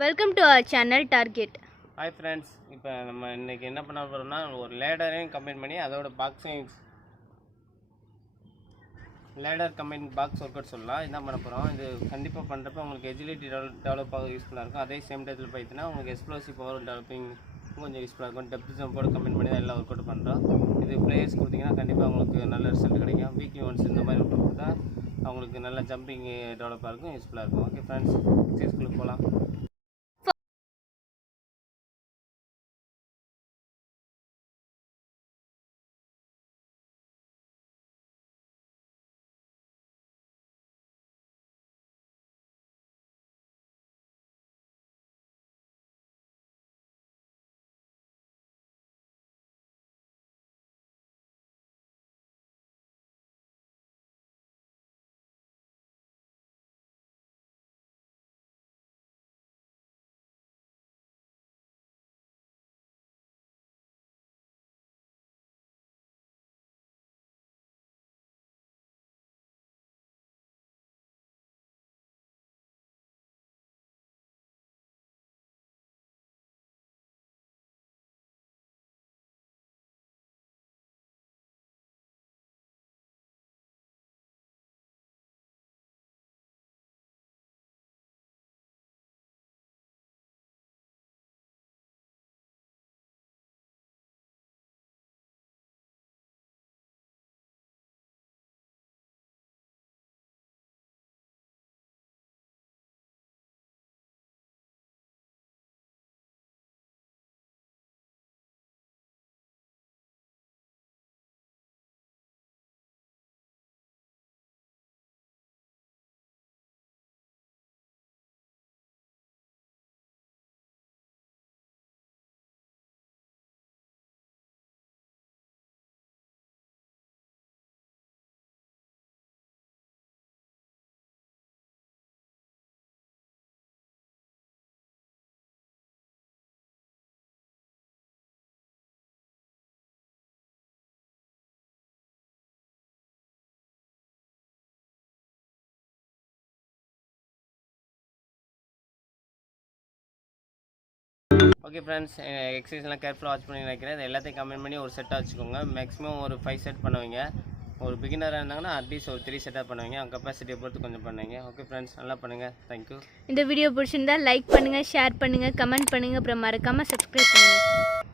Welcome to our channel Target. Hi friends, இப்போ நம்ம இன்றைக்கி என்ன பண்ண போகிறோம்னா ஒரு லேடரையும் கம்பைன் பண்ணி அதோட பாக்ஸையும் ladder combine box work out சொல்லலாம். என்ன பண்ண போகிறோம், இது கண்டிப்பாக பண்ணுறப்ப உங்களுக்கு எஜிலிட்டி டெவலப் ஆக யூஸ்ஃபுல்லாக இருக்கும். அதே சேம் டயத்தில் பார்த்தீங்கன்னா உங்களுக்கு எக்ஸ்ப்ளோசிவ் பவர் டெவலப்பிங் கொஞ்சம் யூஸ்ஃபுல்லாக இருக்கும். டெப்த் ஜம்போடு கம்பைன் பண்ணி தான் எல்லாம் ஒர்க் அவுட் பண்ணுறோம். இது பிளேயர்ஸ் கொடுத்தீங்கன்னா கண்டிப்பாக உங்களுக்கு நல்ல ரிசல்ட் கிடைக்கும். வீக்லி ஒன்ஸ் இந்த மாதிரி ஒர்க் கொடுத்தா அவங்களுக்கு நல்ல ஜம்பிங் டெவலப்பாக இருக்கும், யூஸ்ஃபுல்லாக இருக்கும். ஓகே ஃப்ரெண்ட்ஸ், எக்ஸசைஸ்க்குள்ளே போகலாம். ஓகே ஃப்ரெண்ட்ஸ், எக்ஸசைஸ்லாம் கேர்ஃபுல்லாக வாட்ச் பண்ணி நினைக்கிறேன். இது எல்லாத்தையும் கம்பைன் பண்ணி ஒரு செட்டாக வச்சுக்கோங்க. மேக்ஸிமம் ஒரு 5 செட் பண்ணுவீங்க. ஒரு பிகினராக இருந்தாங்கன்னா அட்லீஸ்ட் ஒரு 3 செட்டாக பண்ணுவீங்க. அவங்க கெப்பாசிட்டியை பொறுத்து கொஞ்சம் பண்ணுவீங்க. ஓகே ஃப்ரெண்ட்ஸ், நல்லா பண்ணுங்கள். தேங்க்யூ. இந்த வீடியோ பிடிச்சிருந்தா லைக் பண்ணுங்கள், ஷேர் பண்ணுங்கள், கமெண்ட் பண்ணுங்கள், அப்புறம் மறக்காமல் சப்ஸ்கிரைப் பண்ணுங்கள்.